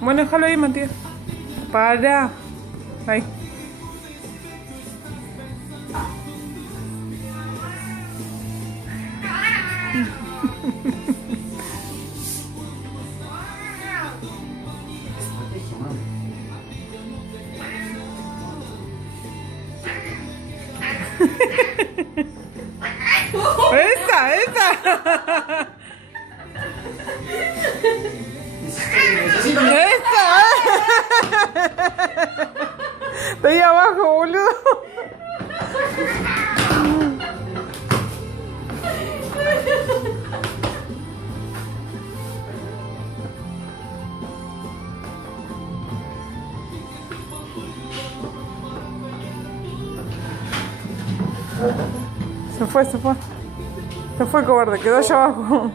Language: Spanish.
Bueno, déjalo ahí, Matías. Para. Ahí. ¡Esa, esa! ¡Esa! Está ahí abajo, boludo. Se fue, se fue. Se fue, cobarde, quedó allá abajo.